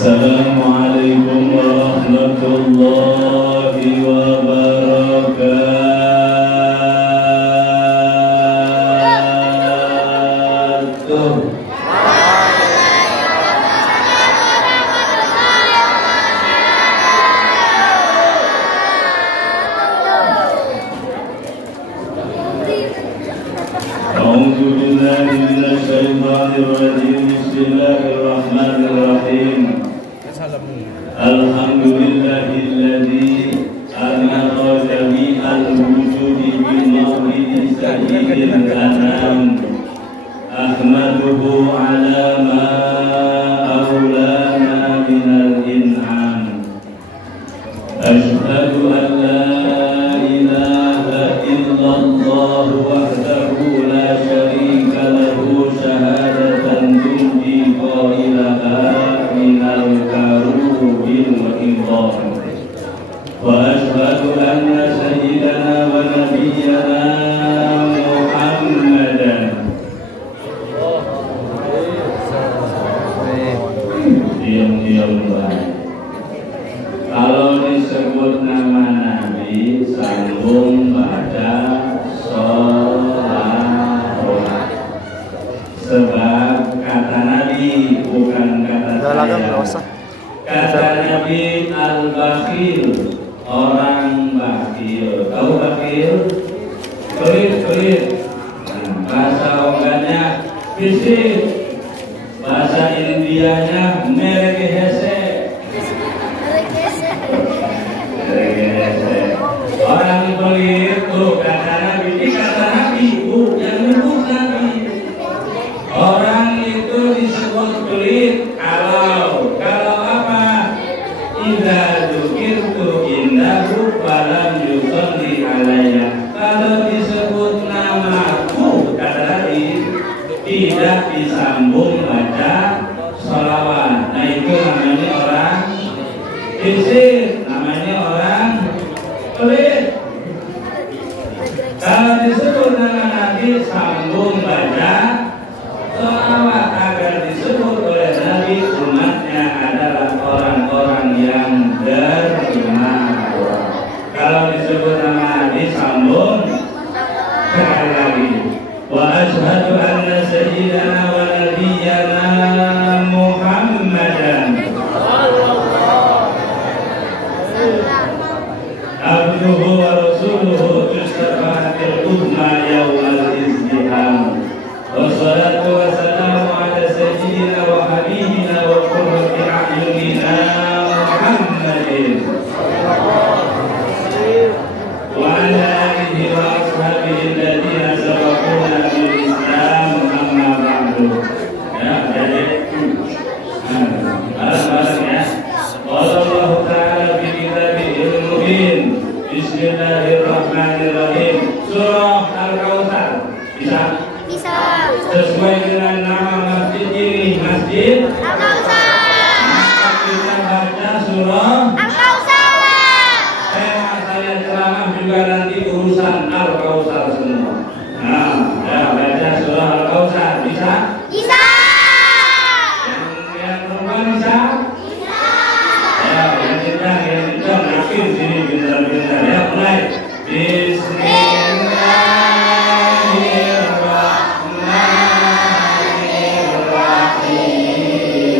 Assalamualaikum warahmatullahi wabarakatuh. A'udzu billahi minasy syaithanir rajim. Bismillahirrahmanirrahim. Alhamdulillahilladzi anara jami'al wujudi bi mawlidi sayyidil anam. Ahmaduhu ala ma aulana minal in'am. Ashhadu an la ilaha illallah wahdahu la syarika lahu syahadatan tunji qailaha minal karubil mu'idham. Wa ashhadu anna sayyidana wa nabiyyana Muhammadan kalau disebut nama Nabi sambung baca sholawat, sebab kata Nabi bukan kata saya. Kata Nabi al-bakhil, orang bakhil. Tahu bakhil? Pelit. Bahasa Onganya fisik, bahasa Indianya merekehese. Orang pelit tuh kata Nabi, ini kata Nabi, yang menyebut Nabi. Orang itu disebut pelit kalau apa? Idza dzukirtu indahu falam yusalli alayya. Kalau disebut namaku kata Nabi, tidak disambung baca sholawat. Nah itu namanya orang fisik, namanya orang pelit. Kalau disebut nama Nabi sambung baca sholawat agar disebut oleh Nabi umatnya adalah orang-orang yang dermawan. Kalau disebut nama Nabi sambung sekali lagi. Wa ashhadu anna sayyidana wa nabiyyana Muhammadan abduhu wa rasuluhu istafa'atil umma yawmal izdiham. Wassalatu wassalamu ala sayyidina wa habibina wa qurrati a'yunina Muhammadin wa ala alihi wa ashabihi alladhina sabaquna bil Islam, amma ba'du. Ya, jadi bareng-bareng ya. Allah Ta'ala fi kitabihil mubin. Bismillahirrahmanirrahim. Surah Al-Kautsar. Bisa? Bisa. Sesuai dengan nama masjid ini, Masjid Al-Kautsar. Maka kita baca surah Al-Kautsar. saya ceramah juga nanti urusan Al-Kautsar semua. Nah, ya baca surah Al-Kautsar. Bisa? Bisa. Yang perempuan bisa? Bisa. Ya, yang kencang, yakin sini pintar-pintar. Ya, mulai. Bismillahirrahmanirrahim.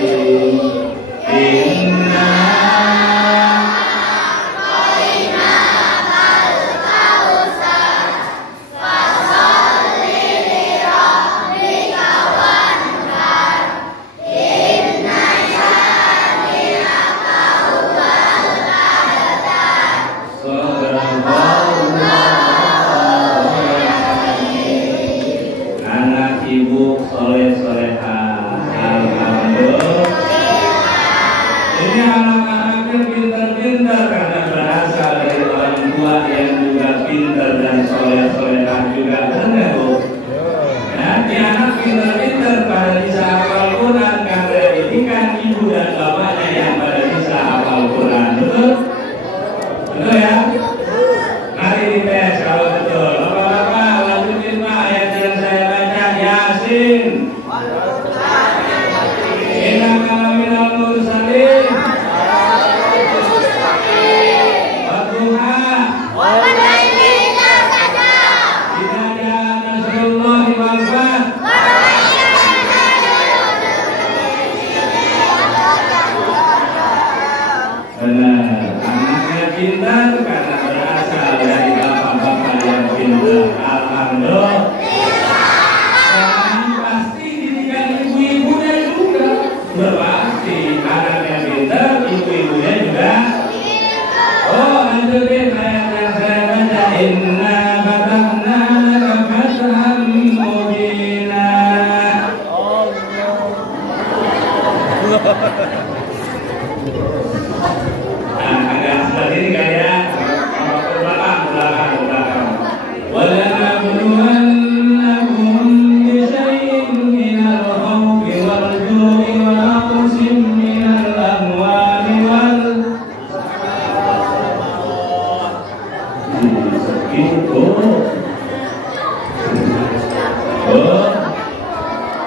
agak seperti ini kan ya. Belakang. وَلَنَبْلُوَنَّكُمْ بِشَيْءٍ مِّنَ الْخَوْفِ وَالْجُوعِ وَنَقْصٍ مِّنَ الْأَمْوَالِ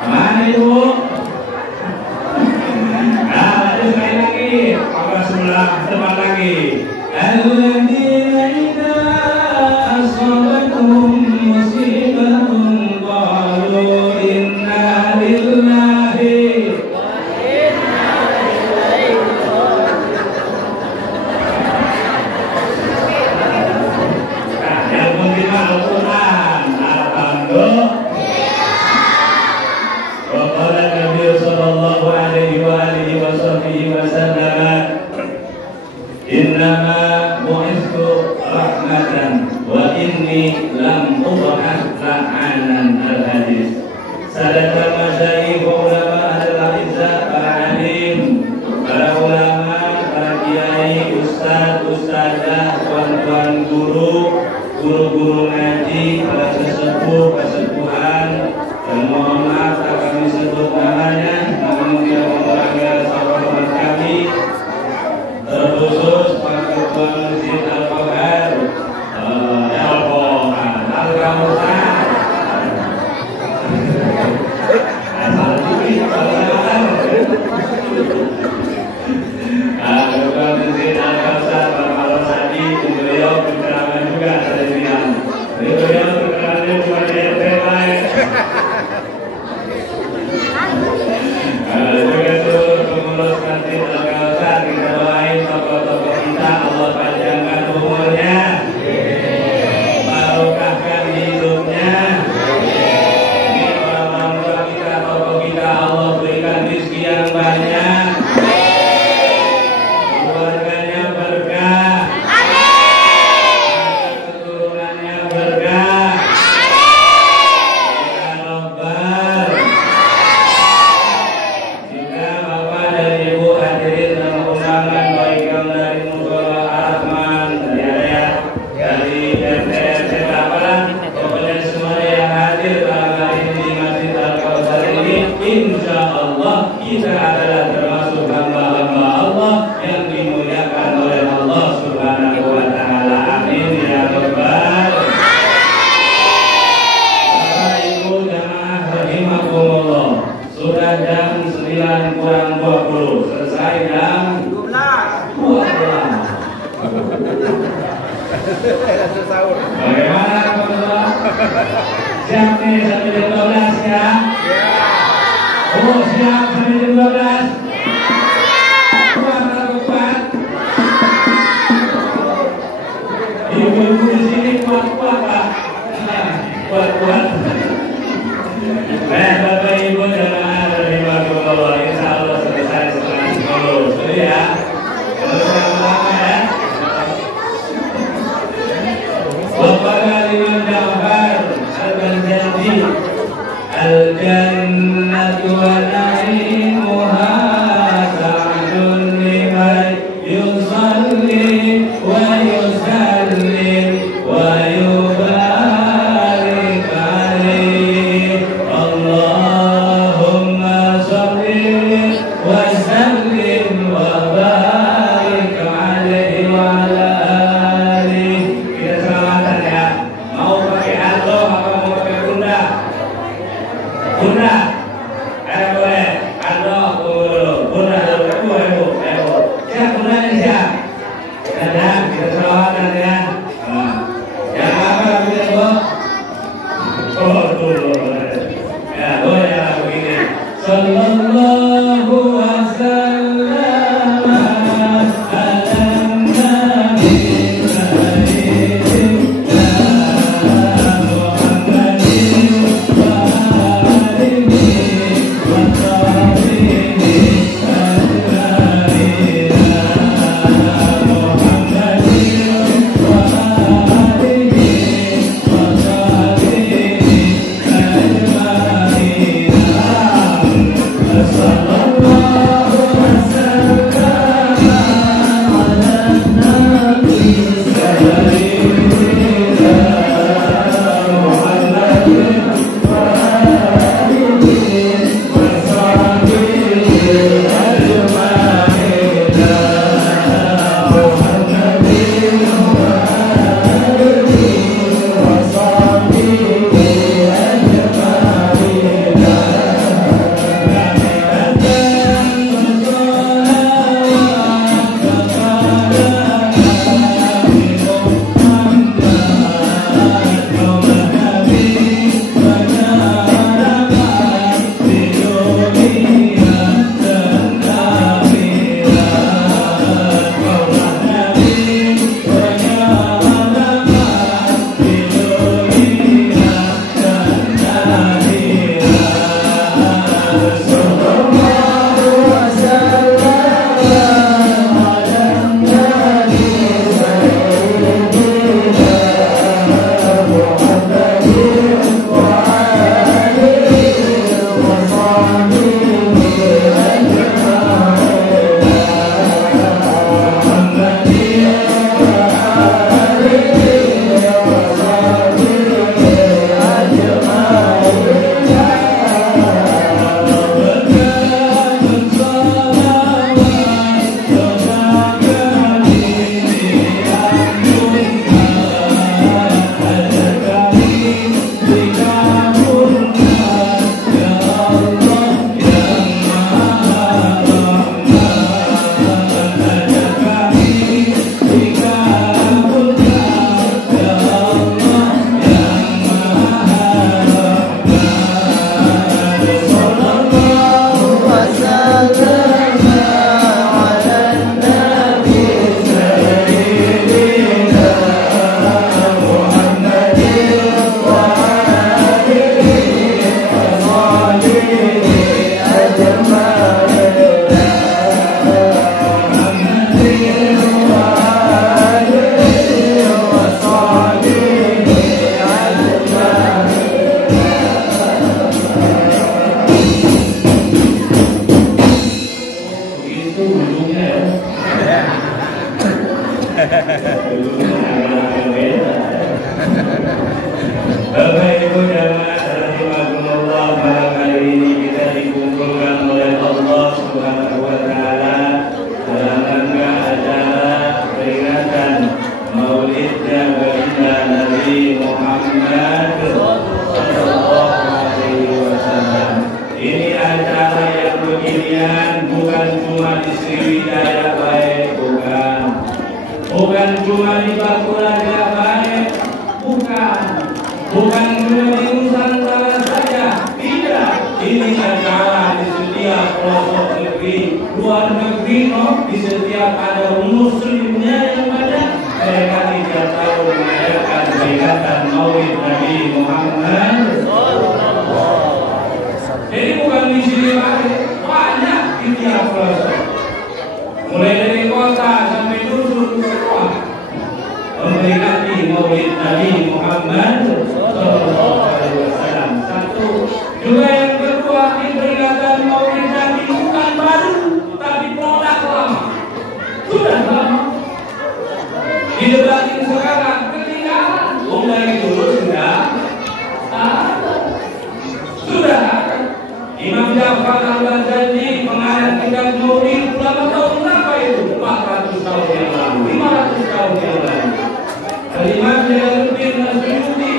Mana ibu? Lanjut sekali lagi. Apa sebelah depan lagi? Alladzina idza asabatuhum musibatun qalu inna lillahi wa inna ilaihi raji'un. Yang menerima Al-Quran, alhamdulillah. وقال النبي صلى الله عليه وآله وصحبه وسلم إنما بعثت رحمة وإني لم أبعث لعانا الحديث صدق المشايخ علماء الأعزاء العليم para ulama, para kiai, ustaz, ustazah, tuan-tuan guru, guru-guru ngaji, para sesepuh, kesepuhan. Dan mohon maaf tak kami sebut namanya, namun dia mengurangi sahabat kami, terkhusus Pak Ketua Masjid Al-Qadar, Al-Qadar, Ketua Masjid Al-Qadar, Pak Malosadi, beliau berkenalan juga dari Bilang. Beliau berkenalan juga di RPI. Juga tuh pengurus Masjid Al-Qadar, kita doain tokoh-tokoh kita, Allah panjangkan umurnya, barokahkan hidupnya. Ini orang tua kita, tokoh kita, Allah berikan rezeki yang banyak, keluarganya berkah, keturunannya berkah. Insya Allah kita adalah termasuk hamba-hamba Allah yang dimuliakan oleh Allah Subhanahu wa Ta'ala. Amin ya Rabbal. Bapak Ibu jamaah rahimakumullah, sudah jam 9 kurang 20, selesai jam 12. Bagaimana teman-teman? Siap nih sampai jam 12 ya? Oh siap sampai jam 12? Kuat atau kuat? Ibu-ibu di sini kuat-kuat Pak? Kuat-kuat. Bapak Ibu jemaah rahimakumullah, insya Allah selesai setelah 10. Sudah ya? Terus yang lama ya? Bapak Imam Ja'far Al-Banjari, Al-Jannatu wa na'imuha sa'dun liman yusalli wa yusallim wa yubarik alaihi. Allahumma salli wa sallim wa barik alaihi wa ala alihi. Kita selamatan ya. Mau pakai alto apa mau pakai bunda? Bunda, boleh. Alto dulu. Bunda dulu. Ayo. Siap bunda ini siap. Kita selamatan ya. Yang apa bisa bu? Oh dulu. Ya boleh ya begini. Sallallahu wasallam ala nabi sayyidina Muhammadin wa alihi wa sahbihi ajma'in. Muhammadin wa alihi wa sahbihi ajma'in. Bapak Ibu jamaah rahimakumullah, pada kali ini kita dikumpulkan oleh Allah Subhanahu wa taala dalam rangka acara peringatan Maulidnya baginda Nabi Muhammad sallallahu alaihi wasallam. Ini acara yang beginian bukan cuma di Sriwijaya baik, bukan cuma di Bangkulaga baik, bukan cuma di Nusantara saja, tidak. Ini acara di setiap pelosok negeri, luar negeri, di setiap ada muslimnya yang ada, mereka tidak tahu merayakan peringatan Maulid Nabi Muhammad. Jadi bukan di sini banyak di tiap pelosok, mulai dari kota sampai dusun semua memperingati Maulid Nabi Muhammad sallallahu alaihi wasallam. Satu, juga yang kedua, di peringatan Maulid Nabi bukan baru, tapi produk lama. Sudah lama. Didebatin sekarang ketinggalan. Dari dulu sudah ada. Sudah ada. Imam Ja'far Al-Ghazali mengarang kitab Maulid ulama tahun berapa itu? 400 tahun yang lalu, 500 tahun yang lalu. Al-Imam Jalaluddin Al-Suyuti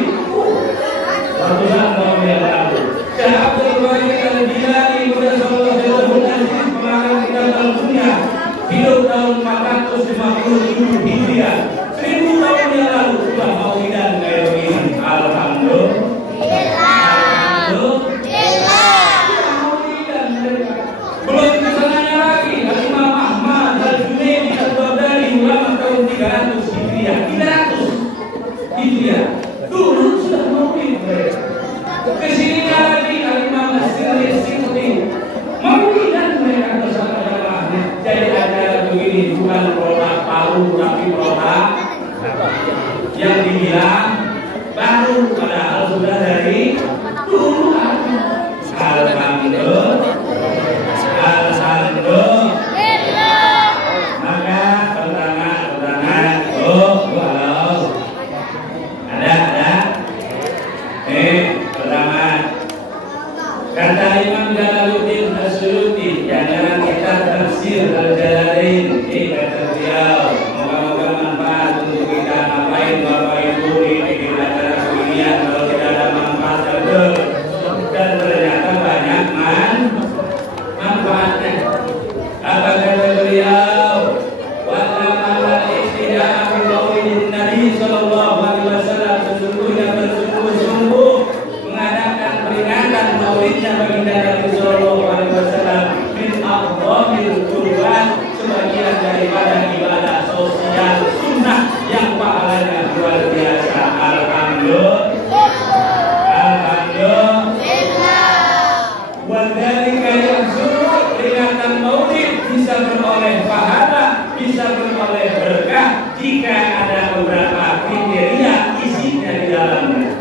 ratusan tahun yang lalu. Syekh Abdul Qadir Al-Jilani mengarang kitab Al-Bunyah, hidup tahun 457 Hijriah. 1000 tahun yang lalu sudah maulidan kayak begini. Alhamdulillah. Belum kesananya lagi Imam Ahmad Al-Junaidi Al-Baghdadi ulama tahun 300 Hijriah. 300 Hijriah. Dulu sudah maulid mereka. Kesini lagi Imam As-Sirri maulidan mereka bersama jamaahnya. Jadi acara begini bukan produk baru, tapi produk yang dibilang baru, padahal sudah dari dulu ada. Alhamdulillah. Maka pertama, halo, ada. Pertama, kata Imam Jalaluddin Al-Suyuti, jangan kita tafsir Al-Jalalain. Kata beliau, moga-moga manfaat untuk kita. Ngapain Bapak Ibu bikin acara beginian kalau tidak ada manfaat betul. Dan ternyata banyak manfaatnya. Apa kata beliau? Wa ta'ala istida'a fi maulidin Nabi sallallahu alaihi wasallam, sesungguhnya bersungguh-sungguh mengadakan peringatan maulidnya baginda Nabi sallallahu alaihi wasallam min afdhalil qurban, sebagian daripada ibadah sosial sunnah yang pahalanya luar biasa. Alhamdulillah. Wadhalika yahsulu, peringatan maulid bisa beroleh pahala, bisa beroleh berkah jika ada beberapa kriteria isinya di dalamnya.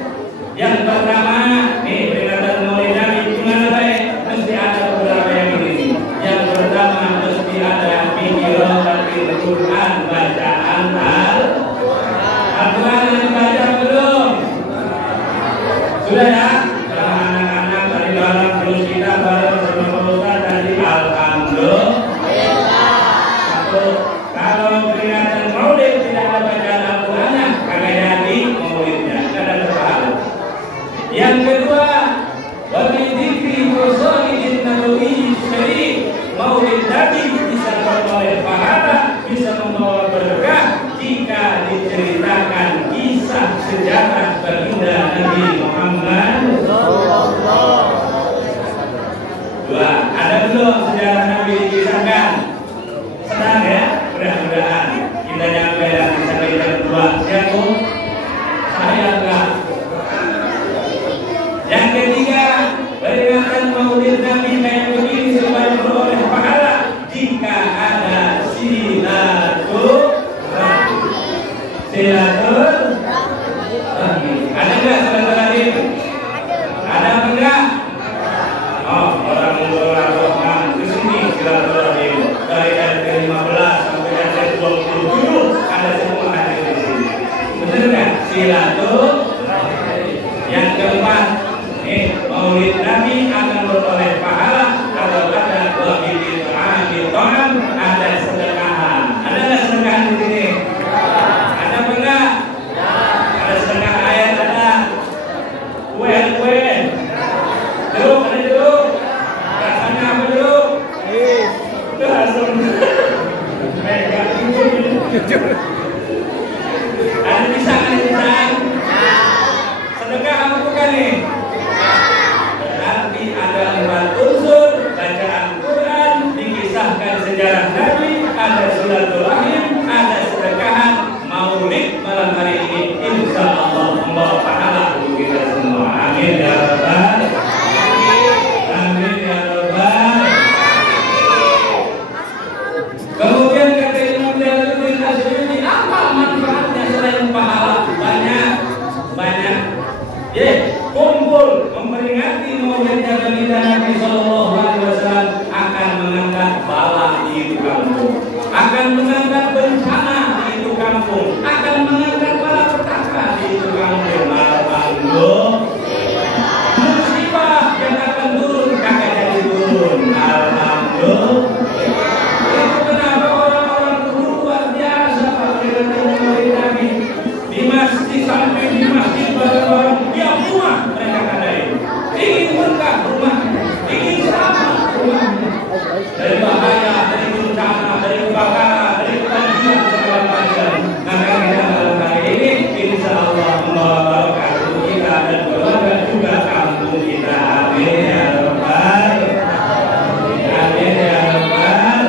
Yang pertama, peringatan maulid Nabi gimana baik? Mesti ada beberapa yang ini. Yang pertama, mesti ada qiraatul Quran, bacaan Al-Quran. Yang dibaca belum? Sudah ya? Anak-anak dari dalam terus kita bareng sama Ustaz tadi. Alhamdulillah. Satu, kalau peringatan maulid tidak ada bacaan Al-Qurannya, kagak jadi maulidnya, kagak ada pahala. Yang kedua, wa min dzikri maulidin nabawi syarif, maulid Nabi bisa membawa pahala, bisa membawa berkah jika diceritakan kisah sejarah baginda Nabi Muhammad bala di itu kampung, akan mengangkat bencana di itu kampung, akan mengangkat malapetaka di itu kampung. Alhamdulillah. Musibah yang akan turun kagak jadi turun. Alhamdulillah. Itu kenapa orang-orang guru luar biasa Pak Nabi di masjid sampai di masjid bareng-bareng tiap rumah mereka kadain. Ingin berkah rumah, ingin selamat rumah dari bahaya, dari bencana, dari kebakaran, dari kebanjiran segala macam. Maka kita dalam kali ini insya Allah membawa barokah untuk kita dan keluarga juga kampung kita. Amin ya Rabbal. Amin ya Rabbal.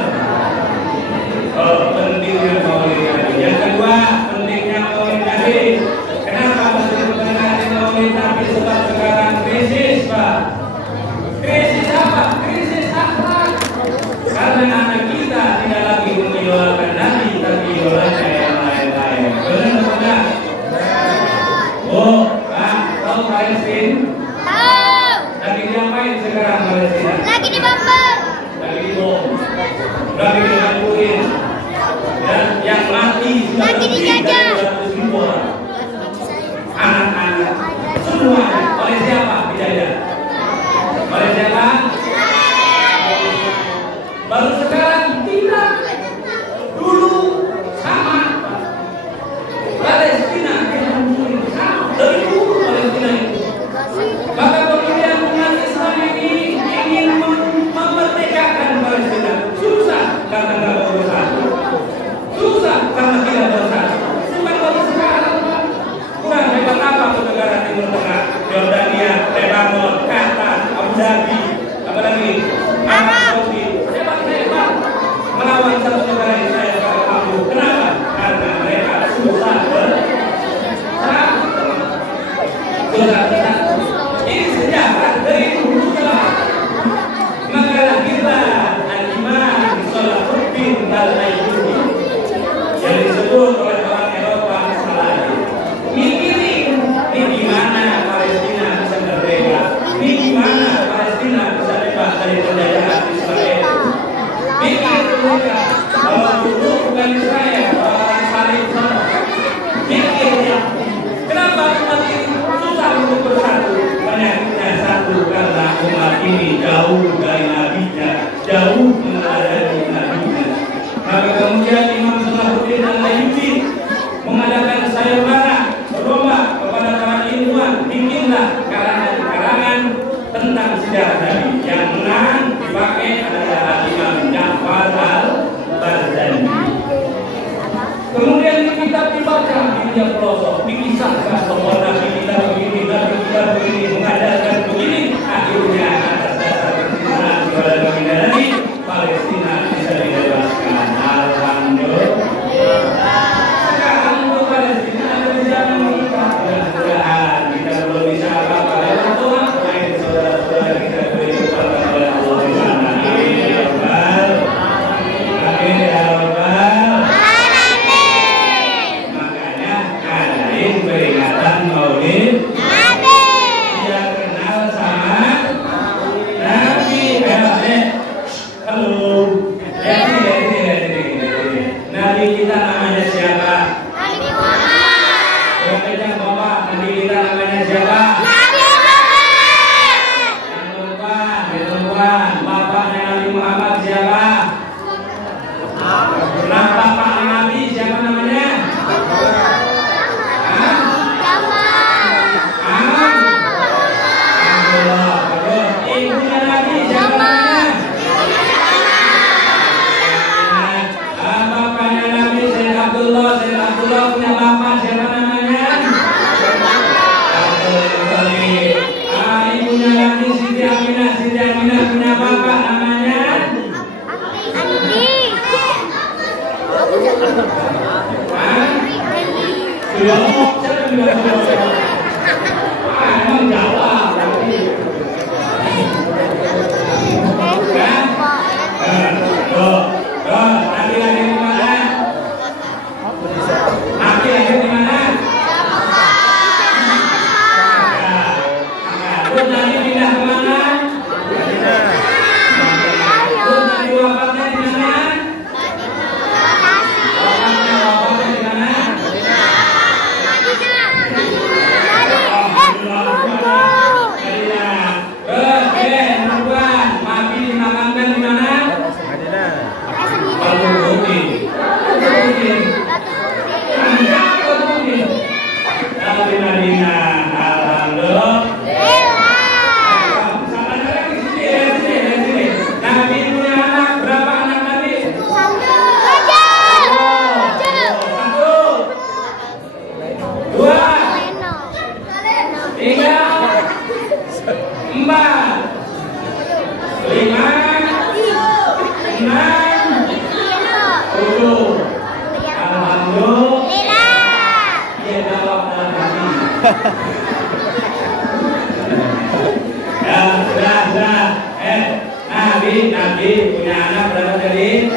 Oh, pentingnya maulid Nabi. Yang kedua, pentingnya maulid Nabi. Kenapa mesti memperingati maulid Nabi? Sebab sekarang krisis, Pak. Krisis apa? Krisis akhlak. Karena anak kita tidak lagi mengidolakan Nabi, tapi idolanya yang lain-lain. Benar atau tidak? Oh, Pak, tahu Palestina? Tahu. Lagi diapain sekarang Palestina? Lagi dibomber. Lagi dibom, lagi dihancurin, dan yang mati sudah Lagi lebih dijajah. dari 200.000 orang. Anak-anak semua oleh siapa dijajah? Oleh siapa? Baru sekarang tidak. Dulu sama. Palestina dihancurin sama. Dari dulu Palestina itu. Maka kemudian umat Islam ini ingin memerdekakan Palestina. Susah karena tidak bersatu. Susah karena tidak bersatu. Bukan baru sekarang, Pak. Kurang hebat apa tuh negara Timur Tengah? Jordania, Lebanon, Qatar, Abu Dhabi, apa lagi? Arab Saudi. Hebat-hebat melawan satu negara Israel kalau mampu. Kenapa? Karena mereka susah bersatu. Susah bersatu. Ini sejarah dari dulu jelas. Maka lahirlah Al-Imam Salahuddin Al-Ayyubi yang disebut oleh orang Eropa Salih. Mikirin ini gimana Palestina bisa merdeka, ini gimana Palestina bisa bebas dari penjajahan Israel. Mikir mereka bahwa dulu bukan Israel, orang Salih sana. Mikir ya, kenapa umat ini susah untuk bersatu? Penyakitnya satu, karena umat ini jauh dari nabinya, jauh meneladani nabinya. Maka kemudian Imam Salahuddin Al-Ayyubi mengadakan sayembara berlomba kepada para ilmuwan, bikinlah karangan-karangan tentang sejarah Nabi. Yang menang dipakai adalah Al-Imam Ja'far Al-Barzani. Kemudian di kitab dibaca di tiap pelosok, dikisahkan bahwa Nabi kita begini, Nabi kita begini, mengajarkan begini. Akhirnya atas dasar persisahan kepada baginda Nabi, Palestina bisa dibebaskan. Alhamdulillah. Sekarang untuk Palestina ada di zaman kita. Mudah-mudahan kita belum bisa apa-apa dengan Tuhan. Lain saudara-saudara kita beri kesempatan oleh Allah di sana. Amin ya Rabbal. Amin ya Rabbal. Makanya adain peringatan Maulid Nabi. biar kenal sama Nabi. Halo. Nabi kita namanya siapa? Nabi Muhammad. Yang kencang bapak, Nabi kita namanya siapa? Nabi Muhammad. Yang perempuan, bapaknya Nabi Muhammad siapa? Nah, bapak Nabi siapa namanya? Hah? Abdullah. Bagus. Ibunya Nabi siapa namanya? Bapaknya Nabi Sayyid Abdullah. Sayyid Abdullah punya bapak siapa namanya? Abdul Muthalib. Ibunya Nabi Siti Aminah. Siti Aminah punya bapak namanya? Hah? Sudah ngomong, siapa yang bilang sudah? Emang jawab. Nabi lahir di mana? Nabi lahir di mana? Terus Nabi pindah ke mana? Terus Nabi wafatnya Ya, sudah. Nabi punya anak berapa jadi?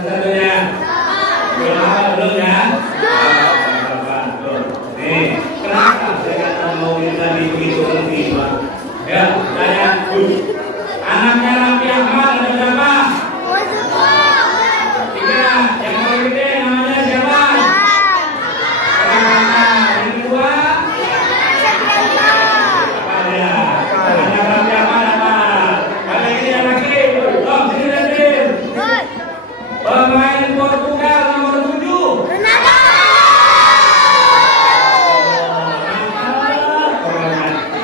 Satunya. Belum ya? Nih, kenapa saya kata mau Nabi begitu penting? Ya, saya anaknya Nabi Ahmad ada berapa? Tiga. Yang paling gede namanya siapa? Yang kedua? Pemain Portugal nomor 7.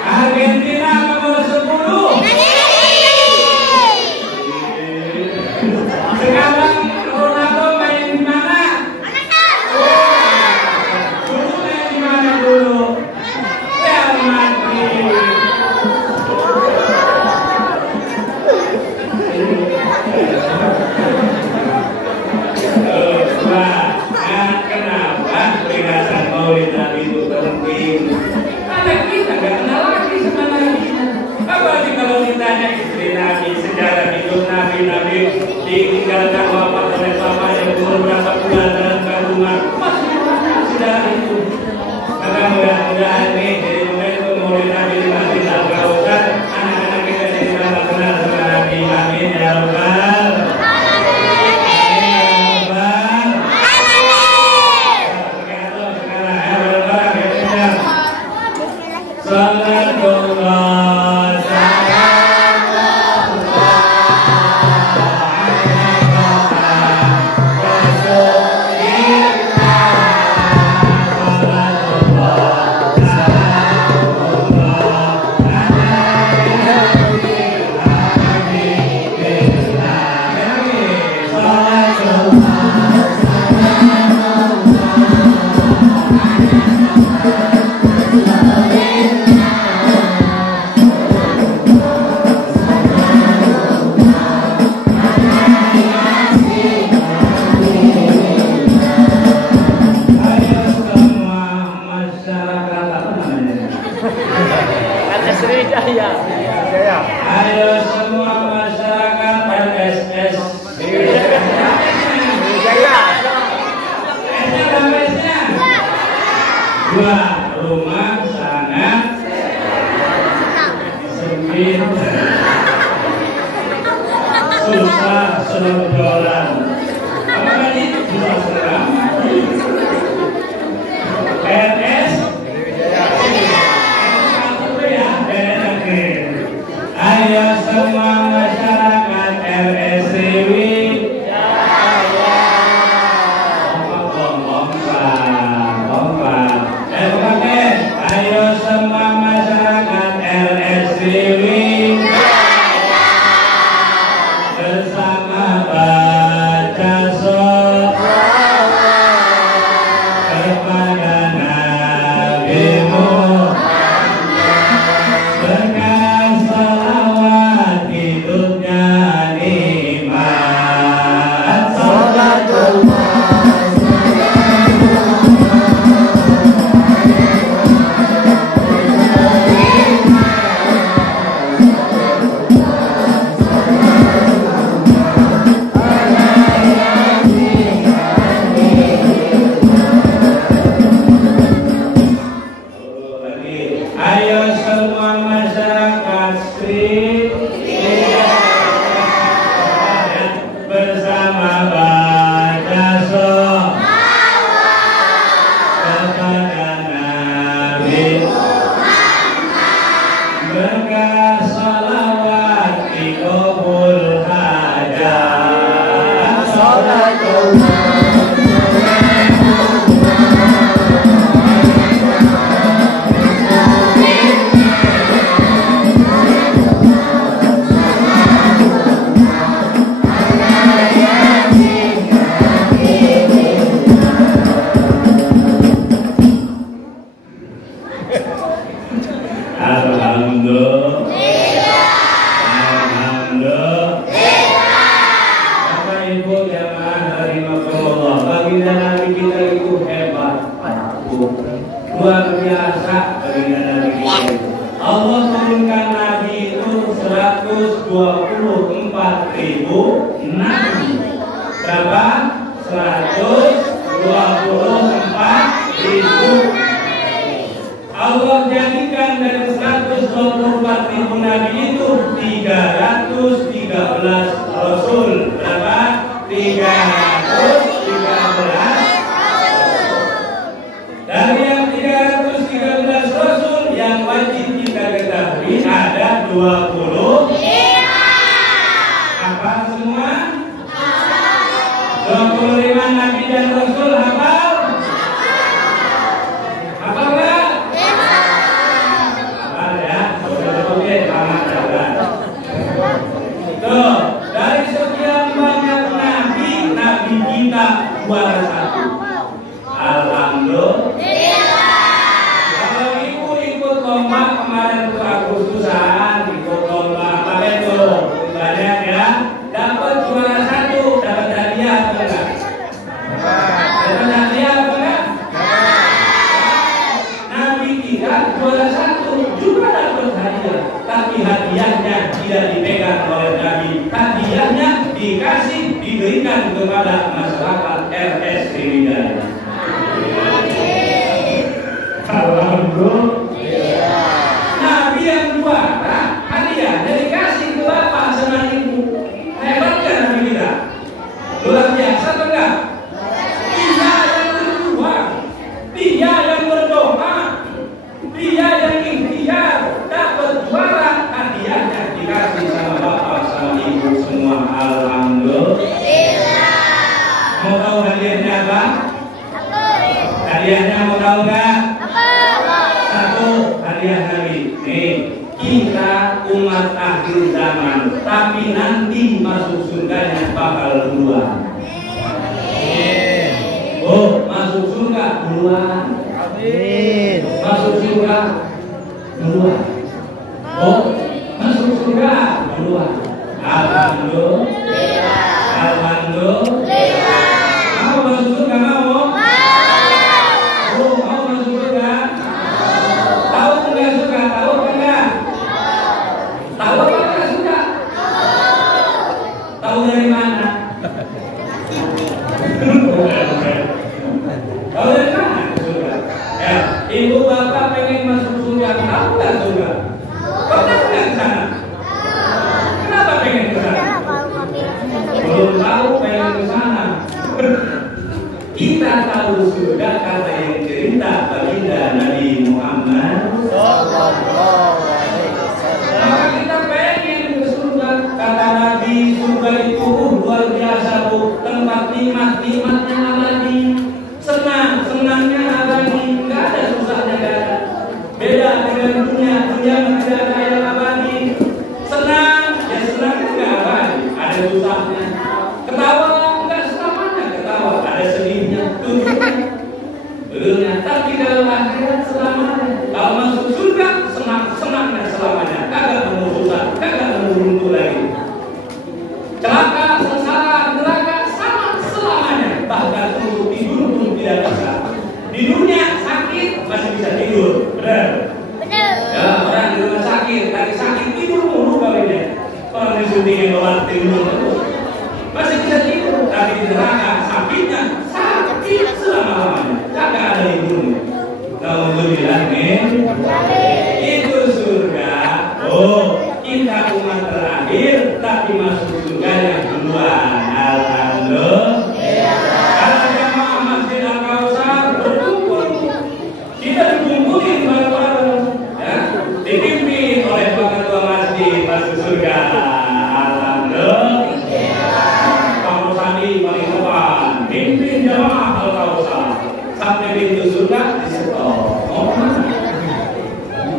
Argentina nomor 10. Sekarang Ronaldo main di mana? Dulu main di mana dulu? Real Madrid. Kenapa peringatan Maulid Nabi itu penting? Karena kita nggak kenal lagi sama Nabi. Apalagi kalau ditanya istri Nabi, sejarah hidup Nabi ditinggalkan wafat oleh bapaknya yang umur berapa bulan dalam kandungan. Masih mana sejarah itu? Maka mudah-mudahan nih dari momentum Maulid Nabi di Masjid Al-Kausar, anak-anak kita jadi kenal sama Nabi. Amin ya Rabbal. Ayo semua masyarakat LSS dua rumah sangat sempit, susah serodolan. Apa tadi? Susah serang. LS ayo semua masyarakat RSCW. Ayo semua masyarakat RSCW bersama baca sholawat kepada Nabi. 124.000 nabi. Berapa? 124.000. Allah jadikan dari 124.000 nabi itu 313 rasul. Berapa? 313. Dari yang 313 rasul yang wajib kita ketahui ada 20. Apa semua? 25 nabi dan rasul hafal? Hafal enggak? Hafal ya? Oke, selamat jalan. Tuh, dari sekian banyak nabi, nabi kita juara 1. Alhamdulillah. Kalau ibu ikut lomba kemarin tuh Agustusan, ikut lomba apa itu? Banyak ya. Dapat juara 1, dapat hadiah apa enggak? Dapat hadiah apa enggak? Nabi kita juara 1 juga dapat hadiah, tapi hadiahnya tidak dipegang oleh Nabi. Hadiahnya diberikan kepada masyarakat RS Sriwijaya. Alhamdulillah. Nabi yang juara hadiahnya dikasih ke bapak sama ibu. Hebat kan Nabi kita? Luar biasa atau enggak? Dia yang berjuang, dia yang berdoa, dia yang ikhtiar, dapat juara, hadiahnya dikasih sama bapak sama ibu semua. Alhamdulillah. Mau tahu hadiahnya apa? Hadiahnya mau tahu enggak? Satu, hadiah Nabi. Nih, kita umat akhir zaman, tapi nanti masuk surganya bakal duluan. Oh, masuk surga duluan. Masuk surga duluan. Oh, masuk surga duluan. Alhamdulillah. Alhamdulillah. Mau masuk surga mau? Tahu dari mana? Tahu dari mana? Surga. Ya, ibu bapak pengen masuk surga, tahu nggak surga? Pernah nggak ke sana? Kenapa pengen ke sana? Belum tahu pengen ke sana. Kita tahu surga karena yang cerita baginda Nabi Muhammad. Maka kita pengen ke surga. Kata Nabi, surga itu luar biasa bu, tempat nikmatnya abadi, senangnya abadi, nggak ada susahnya kan. Beda dengan dunia tidak ada yang abadi. Senang, ya senangnya nggak abadi, ada susahnya. Ketawa nggak selamanya ketawa, ada sedihnya, dulunya. Tapi kalau akhirat selamanya, kalau masuk surga senangnya selamanya, kagak mau susah, kagak mau runtuh lagi. Celaka, sengsara, neraka sama selamanya. Bahkan untuk tidur pun tidak bisa. Di dunia sakit masih bisa tidur, benar? Benar. Ya, orang di rumah sakit, lagi sakit tidur mulu kalinya. Orang disuntingin obat tidur terus, masih bisa tidur. Tapi di neraka sakitnya sakit selama-lamanya, kagak ada tidurnya. Alhamdulillah, itu surga. Oh, kita umat terakhir tapi masuk surga yang duluan. Alhamdulillah. Kalau jamaah Masjid Al-Kausar berkumpul, kita dikumpulin bareng-bareng, ya, dipimpin oleh Pak Ketua Masjid masuk surga. Alhamdulillah. Pak Rusadi paling depan, pimpin jamaah Al-Kausar sampai pintu surga di situ. Mau kemana?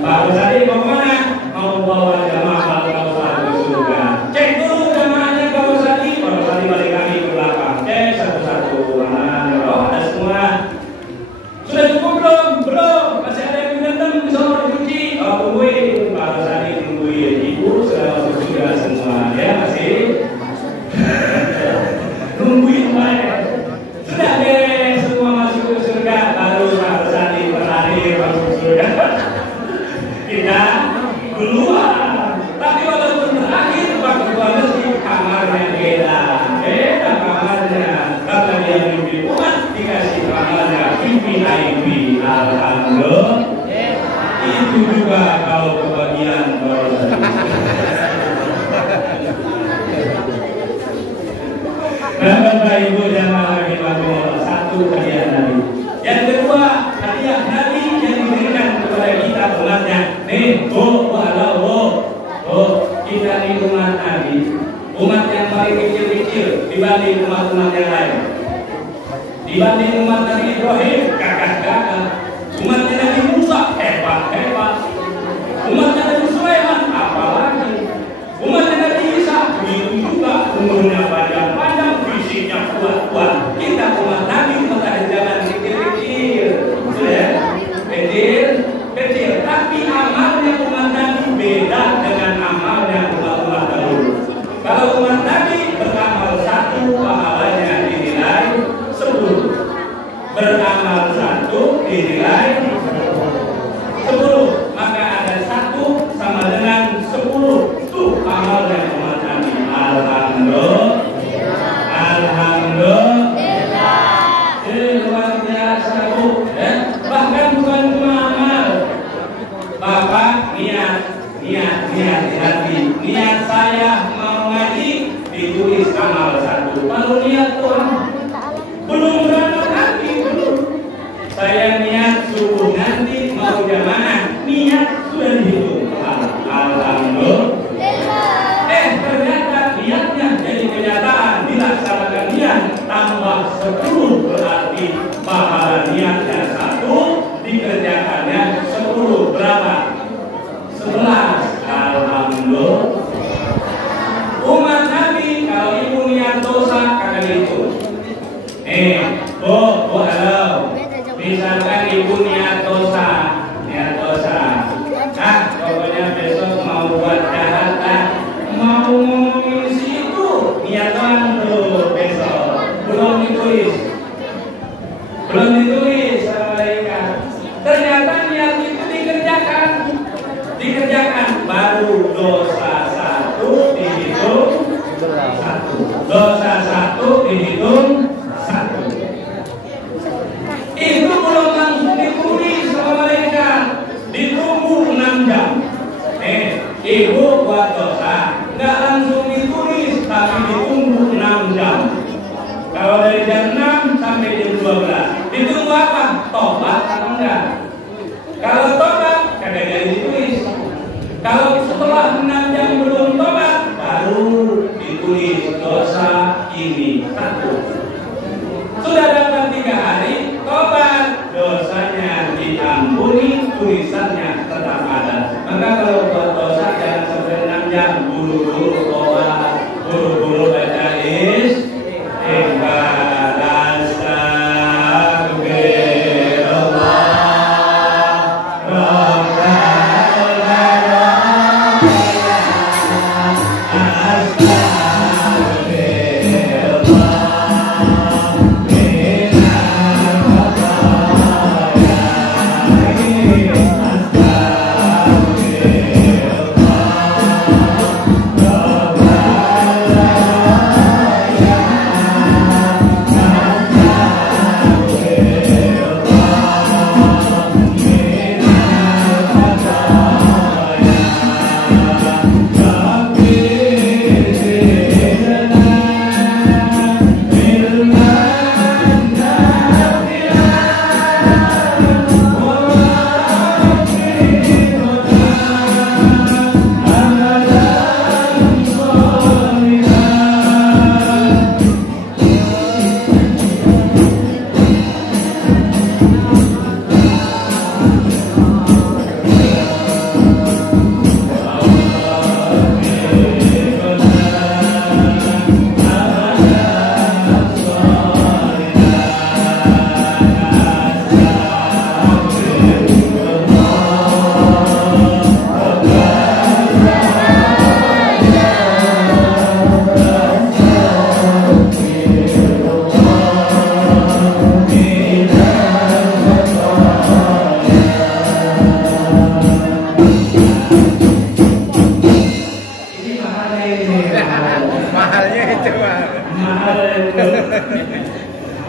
Pak Rusadi mau kemana? Mau bawa jamaah Al-Kausar ke surga. Cek dulu jamaahnya Pak Rusadi balik lagi ke belakang. Cek satu-satu. Bapak Ibu jamaah rahimahumullah, satu hadiah Nabi. Yang kedua, hadiah Nabi yang diberikan kepada kita umatnya. Nih, kita ini umat Nabi, umat yang paling kecil-kecil dibanding umat-umat yang lain. Dibanding umat Nabi Ibrahim, gagah-gagah. Umatnya Nabi Musa, hebat-hebat. Umatnya Nabi Sulaiman, apalagi. Umatnya Nabi Isa, begitu juga. Umurnya panjang-panjang, fisiknya kuat-kuat. Kita umat Nabi pada zaman kecil-kecil. Sudah? Kecil. Tapi amalnya umat Nabi beda dengan amalnya umat-umat dahulu. Kalau umat Nabi beramal satu, pahalanya dinilai 10. Beramal satu dinilai 10. Maka ada 1 sama dengan 10. Itu amalnya umat Nabi. Alhamdulillah. Luar biasa, Bu. Bahkan bukan cuma amal. Bapak niat hati. Niat saya mau ngaji ditulis amal 1. Kalau niat Tuhan belum berangkat hati belum. Saya niat subuh nanti mau jamaah, niat sudah dihitung. Alhamdulillah. Ternyata niatnya jadi kenyataan, dilaksanakan niat tambah 10 berarti pahala niatnya 1, dikerjakannya 10 berapa? 11. Alhamdulillah. Umat Nabi kalau ibu niat dosa kagak dihitung. Halo. Misalkan ibu niat dosa. Pokoknya besok mau buat kejahatan, mau ngomongin situ, niatan tuh besok. Belum ditulis sama mereka. Ternyata niat itu dikerjakan, baru dosa 1 dihitung 1. Dosa 1 dihitung 1. Itu belum langsung ditulis sama mereka, ditunggu 6 jam. Ibu buat dosa, nggak langsung ditulis, tapi ditunggu 6 jam. Kalau dari jam 6 sampai jam 12, ditunggu apa? Tobat atau enggak? Kalau tobat, kagak jadi ditulis. Kalau setelah 6 jam belum tobat, baru ditulis dosa ini 1. Sudah dapat 3 hari, tobat, dosanya diampuni, tulisannya tetap ada. Maka kalau buat dosa jangan sampai 6 jam, buru-buru tobat, buru-buru baca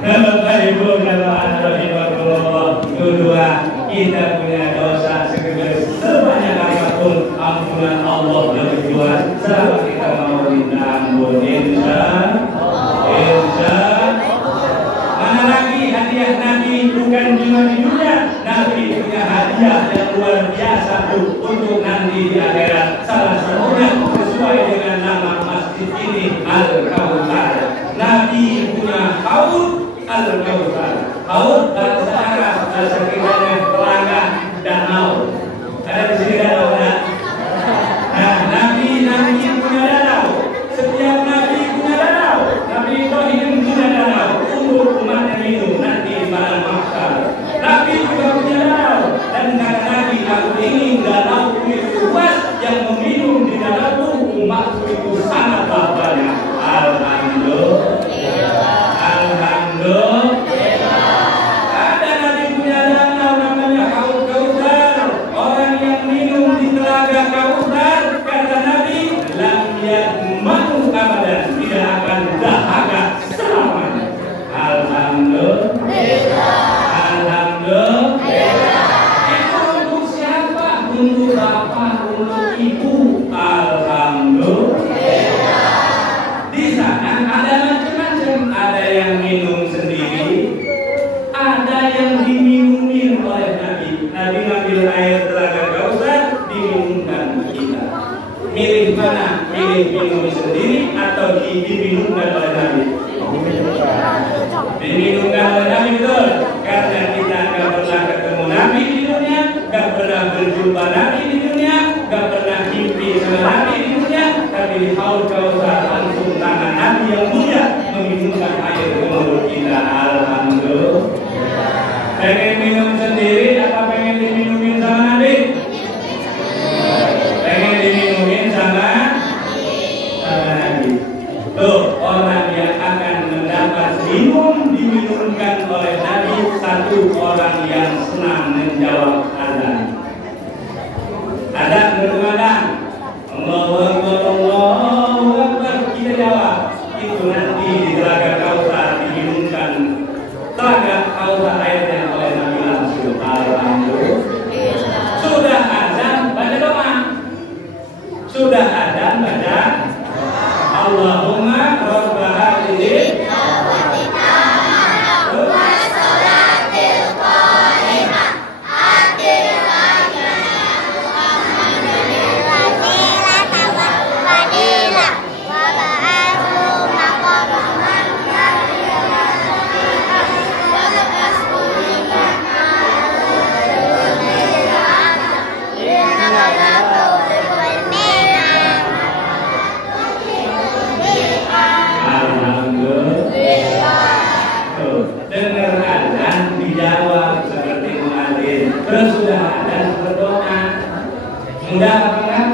Bapak Ibu jamaah rahimahumullah, kedua kita punya dosa sebanyak apapun, ampunan Allah lebih luas. Selama kita mau minta ampun, insya Al-Kautsar. Nabi punya haud Al-Kautsar. Haud bahasa Arab sekiranya telaga danau. Ada di sini danau enggak? Nah, Nabi punya danau. Setiap Nabi punya danau. Nabi Ibrahim punya danau untuk umatnya minum nanti di padang mahsyar. Nabi juga punya danau, dan kata Nabi, aku ingin danau itu luas yang meminum di danau umatku itu sangatlah banyak. Alhamdulillah. Alhamdulillah. Ada Nabi punya danau namanya Haud Kautsar. Orang yang minum di telaga Kautsar, kata Nabi, lam yadmanu abadan, tidak akan dahaga selamanya. Alhamdulillah. Alhamdulillah. Itu untuk siapa? Untuk bapak, untuk ibu. Alhamdulillah. Di sana ada macam-macam. Ada yang minum sendiri, ada yang diminumi oleh Nabi. Nabi ngambil air telaga Kautsar, diminumkan kita. Milih mana? Milih minum sendiri atau diminumkan oleh Nabi? Diminumkan oleh Nabi, betul. Karena kita gak pernah ketemu Nabi di dunia, gak pernah berjumpa Nabi di dunia, gak pernah mimpi sama Nabi di dunia, tapi di Haud Kautsar langsung tangan Nabi yang mulia meminumkan air ke mulut kita. Alhamdulillah. Pengen minum sendiri apa pengen diminumin sama Nabi? Pengen diminumin sama Nabi. Tuh, orang yang akan mendapat minum diminumkan oleh Nabi, satu orang yang senang menjawab azan. Azan berkumandang, Allahu Akbar, Allahu Akbar, kita jawab. Itu nanti di telaga Kautsar diminumkan telaga Kautsar airnya oleh Nabi langsung. Alhamdulillah. Sudah azan baca doa. Sudah azan baca Allahumma rabba hadhihi mudah apa enggak?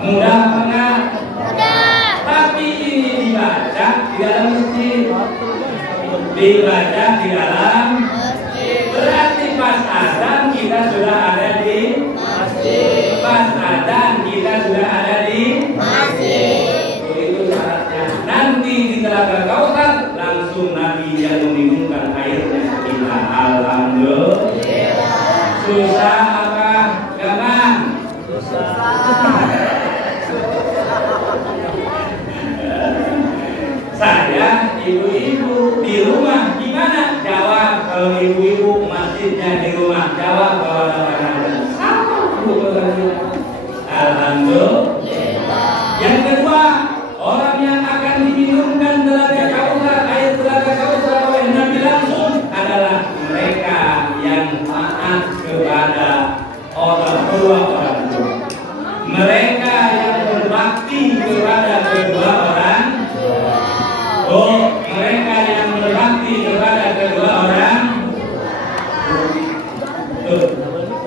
Mudah apa enggak? Mudah. Tapi ini dibaca di dalam masjid. Dibaca di dalam masjid. Berarti pas azan kita sudah ada di masjid. Pas azan kita sudah ada di masjid. Itu syaratnya. Nanti di telaga Kautsar langsung Nabi yang meminumkan airnya kita. Alhamdulillah. Susah apa? Gampang. Saya ibu-ibu di rumah gimana? Jawab. Kalau ibu-ibu masjidnya di rumah, jawab kalau ada sama. Alhamdulillah. Yang kedua, orang yang akan diminumkan telaga Kautsar, air telaga Kautsar oleh Nabi langsung adalah mereka yang taat kepada orang tua. Mereka yang berbakti kepada kedua orang. Oh, mereka yang berbakti kepada kedua orang. Tuh.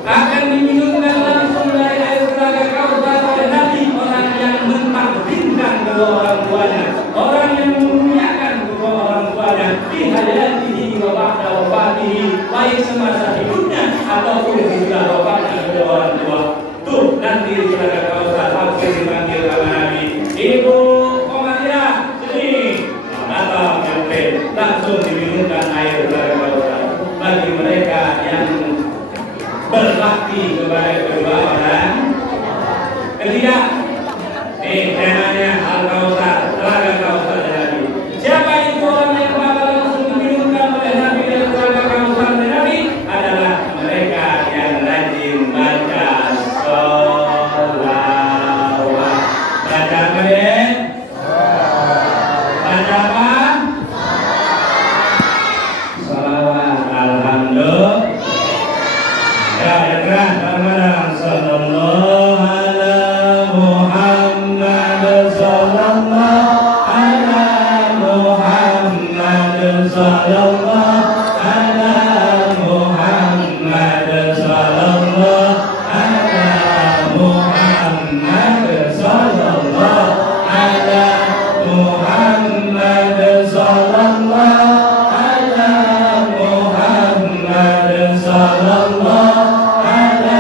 Akan diminumkan langsung dari air telaga Kautsar oleh Nabi orang yang mentakdirkan kedua orang tuanya, orang yang memuliakan kedua orang tuanya di hayatihi wa ba'da wafatihi, baik semasa hidupnya ataupun sesudah wafatnya kedua orang tua. Tuh, nanti di telaga Kautsar langsung dipanggil sama Nabi. Ibu Komariah, sini. Atau nyampe langsung diminumkan air telaga Kautsar bagi mereka yang berbakti kepada kedua orang. Ketiga, temanya Al-Kautsar, telaga Kautsar Nabi. Siapa itu orang yang bakal langsung diminumkan oleh Nabi dan telaga Kautsar Nabi? Adalah mereka yang rajin baca sholawat. Baca apa deh? Muhammad sallallahu ala Muhammad sallallahu ala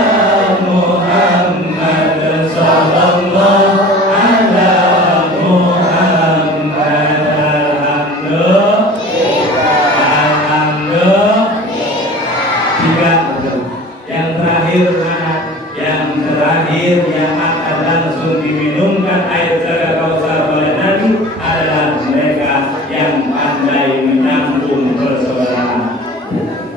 Muhammad sallallahu ala Muhammad. Alhamdulillah. Tiga. Yang terakhir yang akan langsung diminumkan air telaga Kausar oleh Nabi adalah mereka yang pandai menyambung persaudaraan.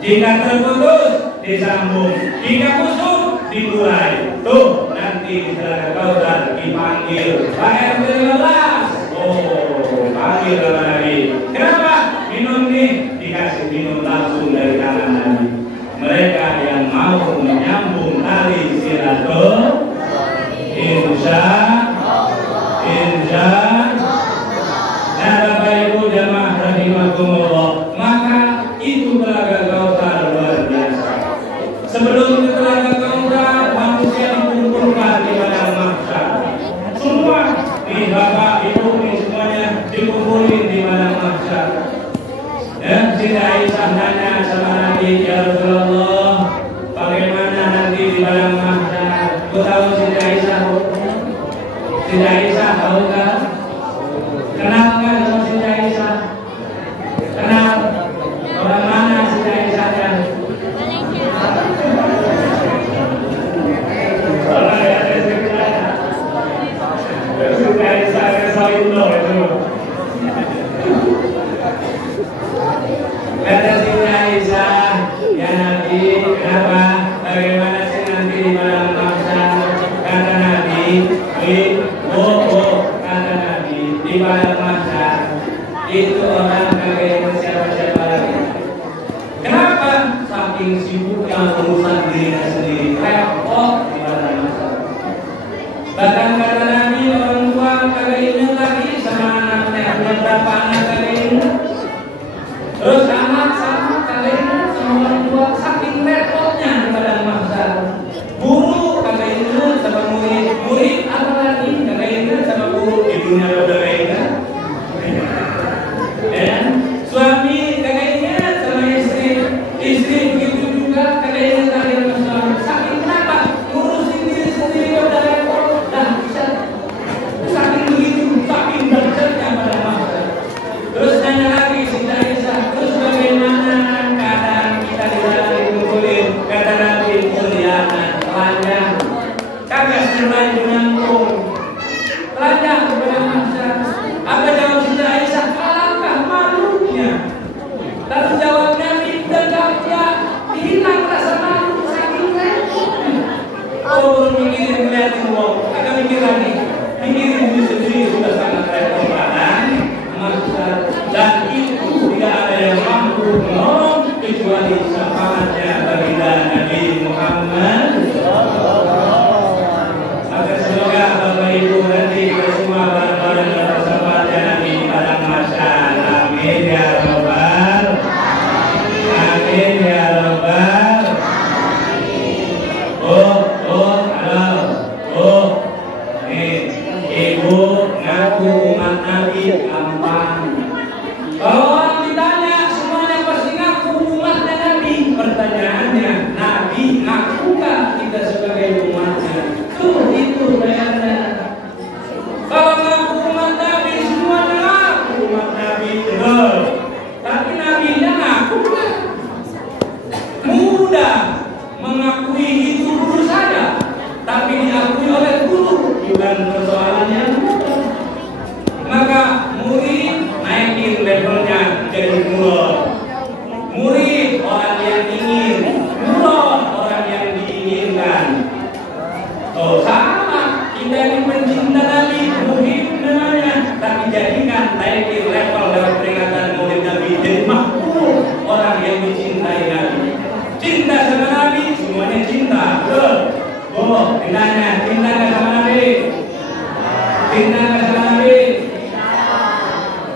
Jika terputus disambung, jika putus dimulai. Tuh nanti di telaga Kausar dipanggil Pak RT 15. Oh, panggil sama Nabi. Kenapa? Minum nih, dikasih minum langsung dari tangan Nabi. Mereka yang mau menyambung tali silaturahmi, insya nah Bapak Ibu jamaah rahimakumullah, maka itu Telaga Kausar luar biasa. Sebelum ke Telaga Kausar, manusia dikumpulkan di padang mahsyar. Semua nih Bapak Ibu nih semuanya dikumpulin di padang mahsyar. Dan Siti Aisyah nanya sama Nabi, ya Rasulullah, bagaimana nanti di padang mahsyar? Kau tahu Siti Aisyah? Siti Aisyah tahu kan? Kenal kan sama Siti Aisyah? Kenal? Orang mana Siti Aisyah kan? Orang yang ada Siti Aisyah. Siti Aisyah kesal itu. Kata Siti Aisyah, ya Nabi, kenapa? Bagaimana sih nanti di padang mahsyar? Kata Nabi, kata Nabi, di padang mahsyar itu orang kagak ingat siapa-siapa lagi. Kenapa? Saking sibuknya urusan dirinya sendiri, repot di padang mahsyar. Bahkan kata Nabi, orang tua kagak ingat lagi sama anaknya, berapa anak kagak ingat. Terus anak sama kalian sama orang tua, saking repotnya di padang mahsyar. Guru kagak ingat sama murid, murid apalagi kagak ingat sama guru. Di dunia udah ingat. Dan suami kagak ingat sama istri, istri begitu juga kagak ingat lagi sama suami. Saking kenapa? Ngurusin diri sendiri udah repot, dah bisa. Saking begitu, saking dahsyatnya padang mahsyar. Terus nanya lagi Siti Aisyah, terus bagaimana keadaan kita di dalam dikumpulin? Kata Nabi, mulyana, telanjang, kagak sengaja nyambung, telanjang kepada mahsyar. Apa jawab Siti Aisyah? Alangkah malunya. Lalu jawab Nabi, dan dia hilang rasa malu saking repotnya. Oh, mikirin ngeliatin wong, agak mikir lagi, mikirin diri sendiri sudah sangat repot padang mahsyar. Dan itu tidak ada yang mampu menolong kecuali syafaatnya baginda Nabi Muhammad. Maka semoga Bapak Ibu nanti semua bareng-bareng bersyafaatnya Nabi pada mahsyar. Amin ya Rabbal. Amin ya Rabbal. Nih, Ibu ngaku umat Nabi gampang. Kalau orang ditanya semuanya pasti ngaku umatnya Nabi. Pertanyaannya, Nabi ngakukah kita sebagai umatnya? Tuh itu bayarnya. Kalau ngaku umat Nabi semuanya ngaku umat Nabi betul. Tapi Nabinya ngaku kan? Mudah mengakui itu guru saja, tapi diakui oleh guru bukan persoalan yang mudah. Maka murid naikin levelnya jadi murad. Murid orang yang ingin, murad orang yang diinginkan. Oh sama, kita ini pencinta Nabi, murid namanya, tapi jadikan naikin level lewat peringatan murid Nabi jadi makhluk orang yang dicintai Nabi. Cinta sama Nabi, semuanya cinta, betul? Oh, ditanya, cinta nggak sama Nabi? Cinta nggak sama Nabi?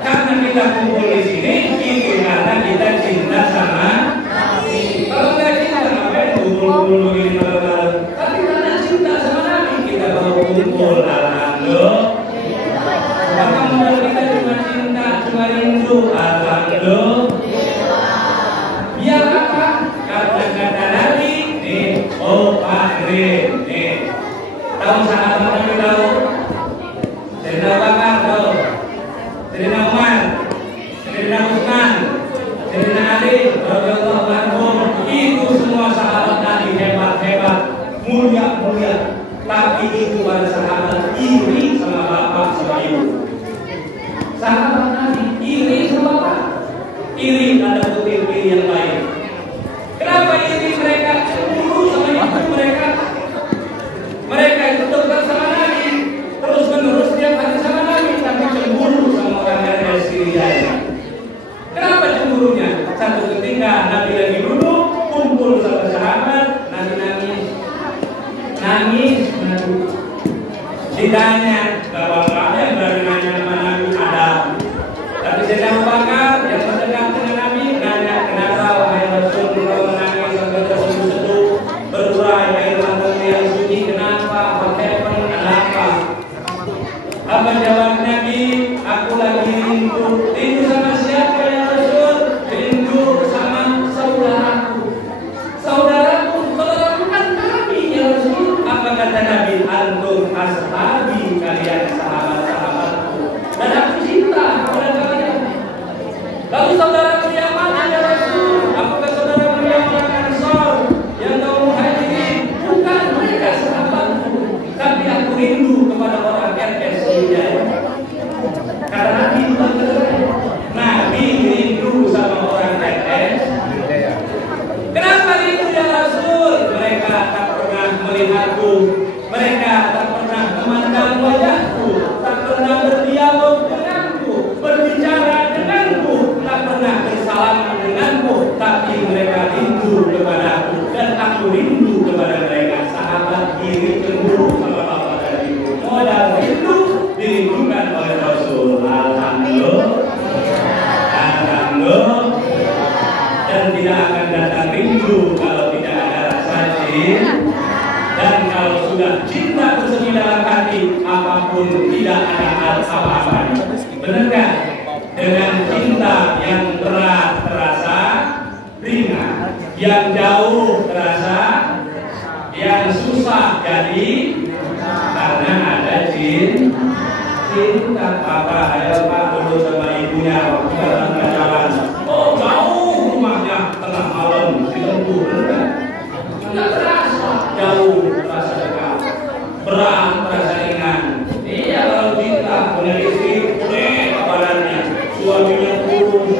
Karena kita kumpul di sini, itu karena kita cinta sama Nabi. Kalau nggak cinta, ngapain kumpul-kumpul begini malam-malam? Tapi karena cinta sama Nabi, kita baru kumpul. Alhamdulillah. Maka modal kita itu alhamdulillah. Biar apa? Karena kata Nabi nih, oh Pak nih, tahu sahabat Nabi tahu? Sayyidina Abu Bakar tahu, Sayyidina Umar, Sayyidina Utsman, Sayyidina Ali, radhiyallahu anhum, itu semua sahabat Nabi hebat, mulia. Tapi itu para sahabat iri sama bapak sama ibu. Sahabat Nabi iri sama bapak. Iri tanda kutip iri yang baik. Kenapa iri mereka? Cemburu sama ibu mereka. Mereka itu dekat sama Nabi, terus menerus tiap hari sama Nabi, tapi cemburu sama orang yang dari Syria. Kenapa cemburunya? Satu ketika Nabi lagi duduk kumpul sama sahabat, Nabi nangis. Ditanya, bapak yang berani nanya sama Nabi ada. Tapi Sayyidina Abu Bakar yang mendekat dengan Nabi nanya, kenapa wahai Rasul kau menangis sampai terseduh-seduh, berurai air mata yang suci, kenapa? Kenapa? Apa jawab Nabi? Aku lagi rindu sama siapa ya Rasul? Rindu sama saudaraku kan Nabi ya Rasul. Apa kata Nabi? Antum ashabi, kalian sahabat-sahabatku, dan aku cinta kepada kalian. Lalu saudaraku yang mana ya Rasul? Apakah saudaraku yang orang Ansor, yang kaum Muhajirin? Bukan, mereka sahabatku, tapi aku rindu kepada orang RS Hidayah. Karena Nabi rindu sama orang RS. Kenapa rindu ya Rasul? Mereka tak pernah melihatku, mereka tak pernah memandang wajahku, tak pernah berdialog denganku, berbicara denganku, tak pernah bersalaman denganku, tapi mereka rindu kepadaku dan aku rindu kepada mereka. Sahabat iri cemburu sama bapak dan ibu. Modal rindu dirindukan oleh Rasul. Alhamdulillah. Dan tidak akan datang rindu kalau tidak ada rasa cinta. Dan kalau sudah cinta bersemi dalam hati, apapun tidak ada apa-apa. Benar kan? Dengan cinta yang berat terasa ringan, yang jauh terasa, yang susah jadi karena ada cinta. Papa, ayo Pak dulu sama ibunya waktu dalam jalan. Oh jauh rumahnya, tengah malam dilempur. Tidak terasa jauh, terasa dekat. Berat terasa ringan. Iya kalau cinta punya istri, boleh badannya, suaminya kurus.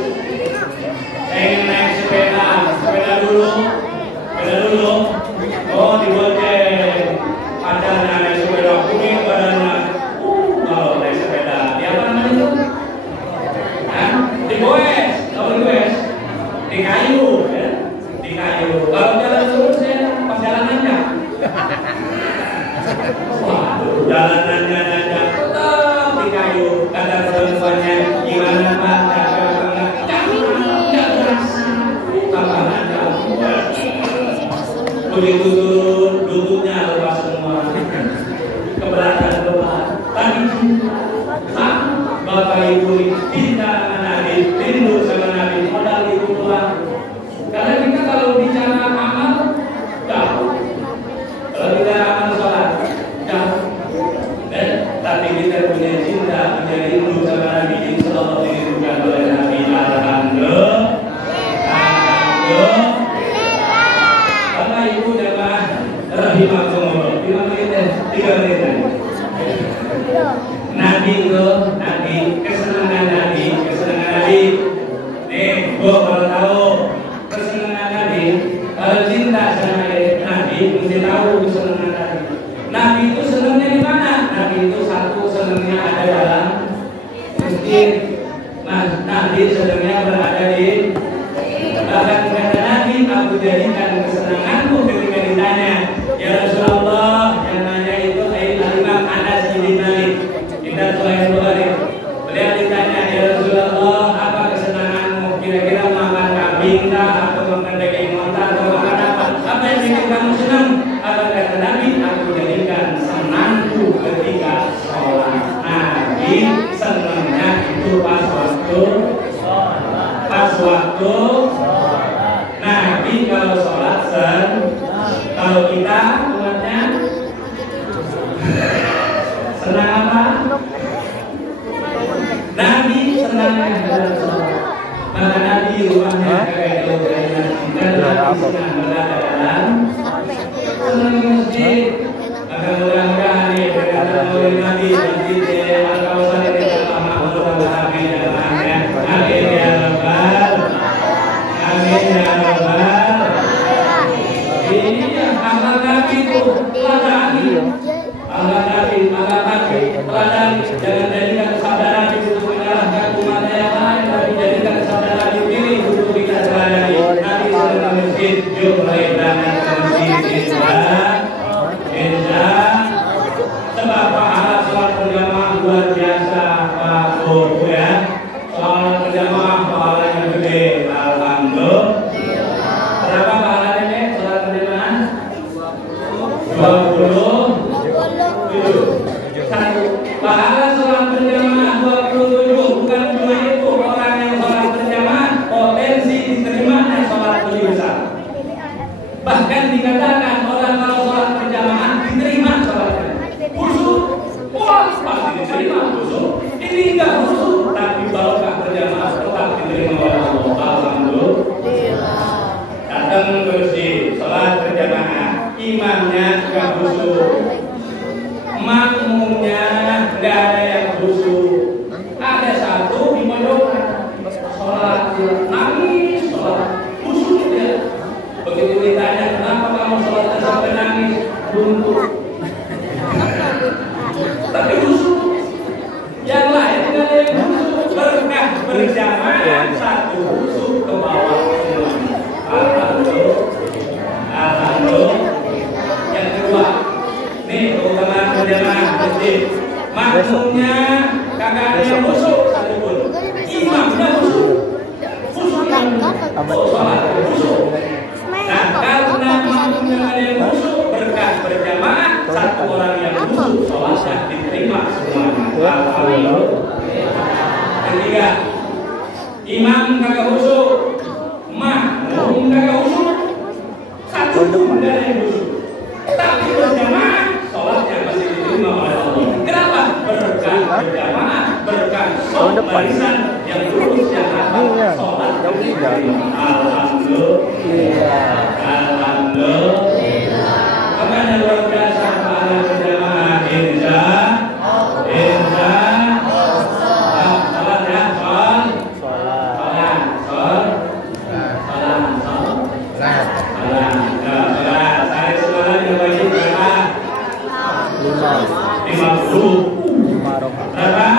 Pengen naik sepeda dulu. Oh dibonceng, pacarnya naik sepeda kuning badannya. Kalau naik sepeda, di apa namanya itu? Digoes, di kayu, ya? Di kayu. Kalau jalan terus ya, pas jalan nanjak. Waduh, jalanannya nanjak, tetap di kayu. Kata perempuannya, gimana Pak? Nggak berasa, tambah nanjak. Begitu turun, lututnya lepas semua. Keberatan berat. Tadi sama Bapak Ibu cinta sama Nabi, rindu sama Nabi, modal itu doang. Karena kita kalau bicara amal, jauh. Kalau bicara amal sholat, jauh. Tapi kita punya cinta, punya rindu sama Nabi, insya Allah dirindukan oleh Nabi. Alhamdulillah. Bapak Ibu jamaah rahimakumullah. 3 menit. Nabi kesenangan Nabi. Nih, gua kalau tahu kesenangan Nabi, kalau cinta sama Nabi, mesti tahu kesenangan Nabi. Nabi itu senangnya di mana? Nabi itu satu senangnya ada dalam masjid. Nabi senangnya berada di. Bahkan kata Nabi, aku jadikan kesenanganku ketika ditanya, ya Rasulullah, yang nanya itu Imam Anas bin Malik. Kita selain Bukhari. Beliau ditanya, ya Rasulullah, apa kesenanganmu? Kira-kira makan kambing atau makan daging onta atau makan apa? Apa yang bikin kamu senang? Apa kata Nabi? Aku jadikan senangku ketika sholat. Nabi senangnya itu pas waktu Nabi senangnya adalah sholat. Maka Nabi rumahnya kayak itu senang berada dalam senang masjid. Maka mudah-mudahan nih berkata oleh Nabi masjid al-Kausar ini sama Allah Amin ya Amin ya Rabbal Amin ya Rabbal. Iya, amal Nabi itu teladani. Amal Nabi teladani. Jangan jadikan kesadaran itu menyalahkan umat yang lain, tapi jadikan kesadaran diri untuk kita teladani. Nabi sedang masjid, yuk mulai berangkat ke masjid. Insya sebab pahala sholat berjamaah luar biasa Pak Bu ya. Sholat berjamaah pahalanya gede, alhamdulillah. Berapa pahalanya nih sholat berjamaah? 27. Pahala sholat berjamaah 27. Bukan cuma itu, orang yang sholat berjamaah potensi diterimanya sholat lebih besar. Bahkan dikatakan orang kalau sholat berjamaah diterima sholatnya. Khusyuk, wah pasti diterima khusyuk. Ini enggak khusyuk, tapi barokah berjamaah tetap diterima oleh Allah. Alhamdulillah. Datang ke masjid, sholat berjamaah, imamnya enggak khusyuk, makmumnya enggak ada yang khusyuk. Ada satu di pojokan sholat nangis, sholat khusyuk dia. Begitu ditanya kenapa kamu sholat sampai nangis, runtuh. Tapi khusyuk. Yang lain tidak ada yang khusyuk. Berkah berjamaah satu khusyuk ke bawah semua. Alhamdulillah. Alhamdulillah. Yang kedua, nih keutamaan berjamaah masjid. Makmumnya kagak ada yang khusyuk satupun. Imamnya khusyuk. Khusyuknya sholat khusyuk. Nah, karena makmumnya ada yang khusyuk, berkah berjamaah satu orang yang khusyuk sholatnya diterima semuanya. Alhamdulillah. Ketiga, imam kagak khusyuk, makmum kagak khusyuk, satu pun ada yang khusyuk, tapi berjamaah sholatnya masih diterima oleh Allah. Kenapa? Berkah berjamaah, berkah sholat barisan yang lurus yang rapat, sholat yang diterima. Alhamdulillah. Alhamdulillah. Makanya luar biasa pahala berjamaah. Insya sholat ya, sholat. Saya sekolah yang wajib berapa? 50. Berapa?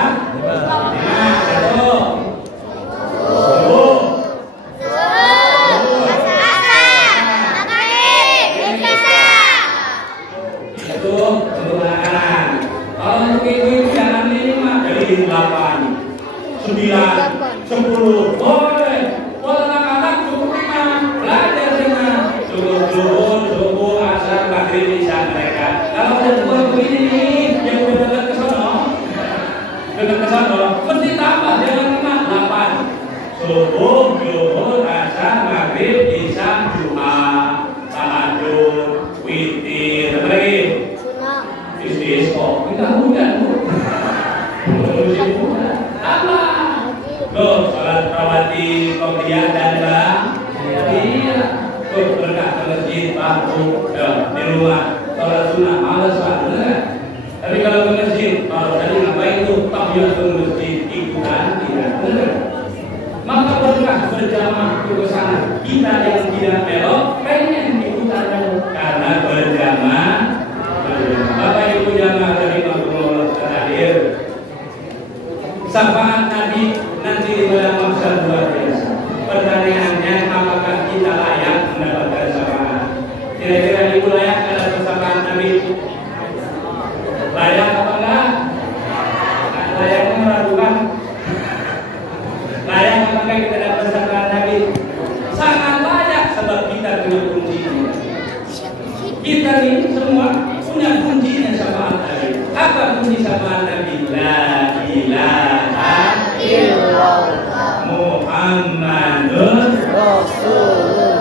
9, 10, boleh anak-anak cukup 5, belajar dengan subuh, asar, maghrib, isya mereka. Kalau udah tua begini, yang udah dekat ke sono, mesti tambah, jangan cuma 8. Subuh, asar, maghrib, isya, Jumat, tahajud, witir, apa lagi? Istisqa, kita mudah Bu. Loh, sholat rawatib, qobliyah dan iya. Tuh berkah ke masjid, Pak, di rumah sholat sunnah, malas Pak, bener. Tapi kalau ke masjid, kalau tadi ngapain tuh tahiyatul masjid ikutan, tidak bener. Maka berkah berjamaah ke sana. Kita yang tidak belok pengen ikutan karena berjamaah. Bapak Ibu jamaah dari Maulana terakhir. Syafaat Nabi nanti di dalam mahsyar luar biasa. Pertanyaannya, apakah kita layak mendapatkan syafaat? Kira-kira Ibu layak ada syafaat Nabi? Layak apa enggak? Layaknya meragukan. Layak apakah kita dapat syafaat Nabi? Sangat layak sebab kita punya kuncinya. Kita ini semua punya kuncinya syafaat Nabi. Apa kunci syafaat Nabi? La ilaha illallah Muhammadur Rasulullah.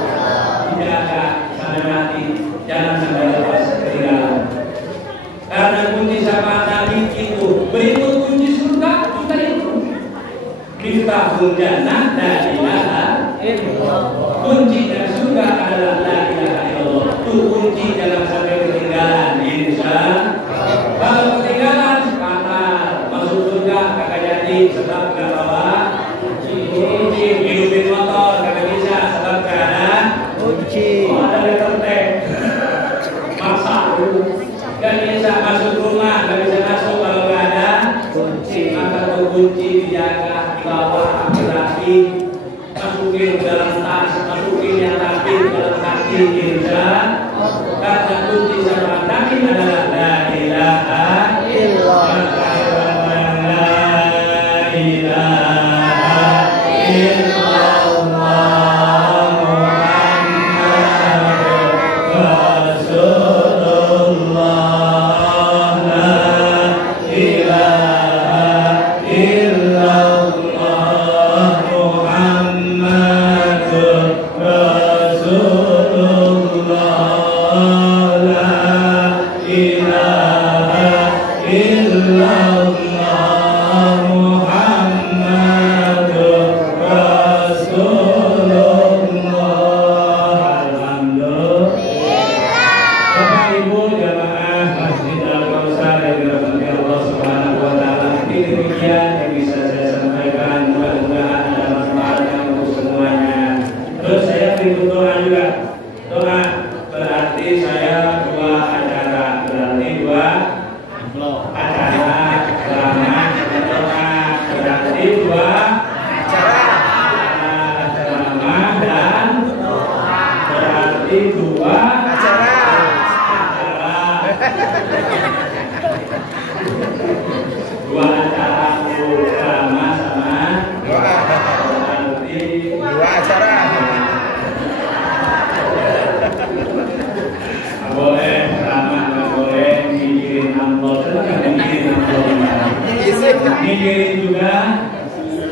Dijaga sampai mati, jangan sampai lepas ketinggalan. Karena kunci syafaat Nabi itu berikut kunci surga, kita itu Miftahul jannah la ilaha illallah. Kunci dan surga adalah la ilaha illallah. Itu kunci dalam sampai ketinggalan. Insya kalau ketinggalan fatal. Masuk surga kagak jadi sebab gak bawa kunci. Hidupin motor kagak bisa sebab gak ada kunci. Oh, ada letter T. Maksa gak bisa masuk rumah, gak bisa masuk kalau gak ada kunci. Maka kunci dijaga, dibawa, dirapi, masukin ke dalam tas, masukin yang rapi ke dalam hati. Insya karena kunci sama hati adalah la ilaha illallah. La ilaha illallah Muhammadur Rasulullah. La ilaha illallah Muhammadur Rasulullah. La ilaha illallah Muhammadur Rasulullah. Alhamdulillah. Bapak Ibu jamaah Masjid Al-Kausar yang dirahmati Allah Subhanahu wa taala. Ini demikian yang bisa saya sampaikan. Mudah-mudahan ada manfaatnya untuk semuanya. Terus saya beri doa juga. Doa berarti saya dua acara, berarti dua acara ceramah doa, berarti dua acara ceramah dan berarti dua acara dua acara ceramah sama berarti dua acara. nggak boleh ceramah, nggak boleh mikirin amplop, kan mikirin amplop, mikirin juga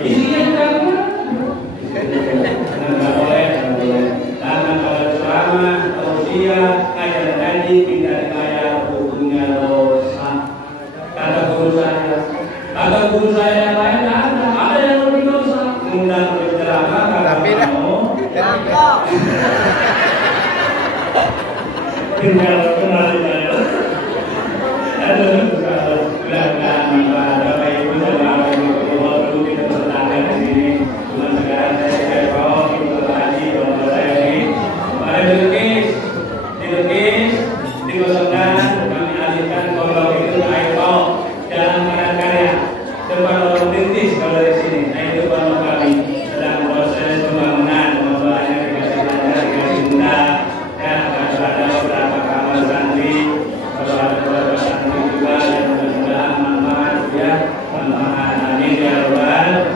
isinya juga nggak boleh. Karena kalau ceramah tausiah kayak tadi tidak kayak hukumnya dosa. Kata guru saya yang lain ada yang lebih dosa. Undang berceramah Tapi kalau mau tinggal kenal saya. Aduh, mudah-mudahan Bapak Ibu dan Ibu perlu kita bertahan di sini. Cuma sekarang saya bawa untuk haji bapak saya ini. Mari dilukis, digosokkan, kami alihkan kolom itu ke air laut dalam padat karya. Depan lorong rintis kalau dari sini. Nah itu baru kami sedang proses pembangunan. Mobilnya dikasih tanda, dikasih benda. Ya, ada beberapa kamar santri, kalau ada beberapa santri juga yang mudah-mudahan manfaat ya, manfaat. Amin ya rabbal alamin.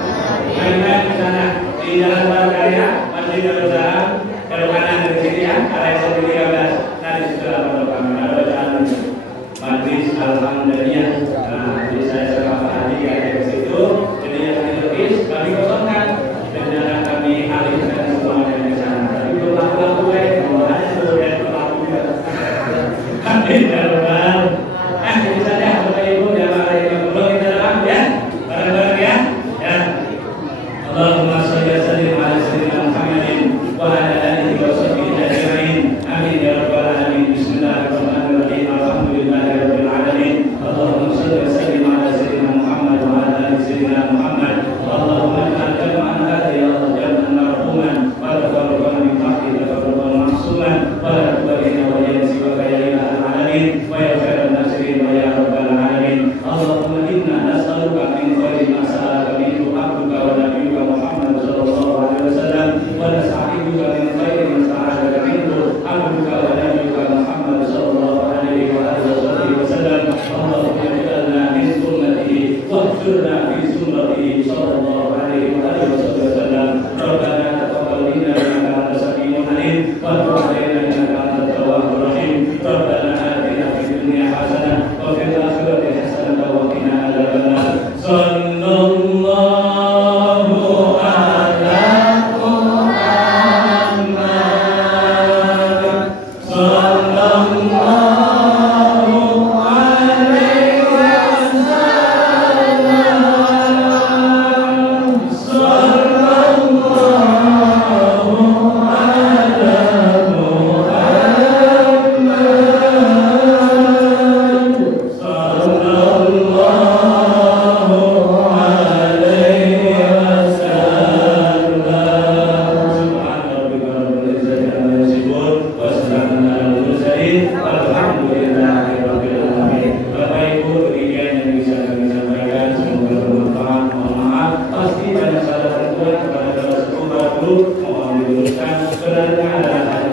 Di sana di Jalan Barkarya Masjid Al-Azhar, kalau kanan dari sini ya, arah 13. Nah di situ ada kami ada jalan majlis alhamdulillah. Nah, jadi saya sama Haji ada di situ. Jadi yang dilukis kami kosongkan dan jangan kami alihkan semuanya di sana. Tapi berlaku-laku baik, semuanya sudah berlaku juga. Amin ya rabbal alamin. Jadi saja Bapak Ibu jamaah yang belum kita dalam ya, bareng-bareng ya. Ya. Allahumma sholli wa sallim ala sayyidina Muhammadin wa ala alihi wa sahbihi ajma'in. Amin ya rabbal alamin. Bismillahirrahmanirrahim. Alhamdulillahirabbil alamin. Allahumma sholli wa sallim ala sayyidina Muhammad wa ala ali sayyidina Muhammad. Allahumma ij'al jam'an hadha ya Allah jam'an marhuman wa taqabbal min ba'di taqabbal ma'suman wa la tubayyina wa yansi wa ya ilahal alamin wa ya khairan nasirin wa ya rabbal alamin. Allahumma inna nas'aluka min khairi ma sa'alaka minhu abduka wa nabiyyuka Muhammad sallallahu alaihi wasallam wa nas'aluka min khairi ma sa'alaka minhu abduka wa nabiyyuka Muhammad sallallahu alaihi wasallam. Allahumma ij'alna min sunnatihi wahjurna fi sunnatihi sallallahu alaihi wasallam. Rabbana taqabbal minna innaka antas samiul alim wa tub 'alaina innaka antat tawwabur rahim. Rabbana atina fid dunya hasanah wa fil akhirati hasanah wa qina adzabannar. Sallallahu ala Muhammad sallallahu alaihi wasallam. diluruskan sebenarnya adalah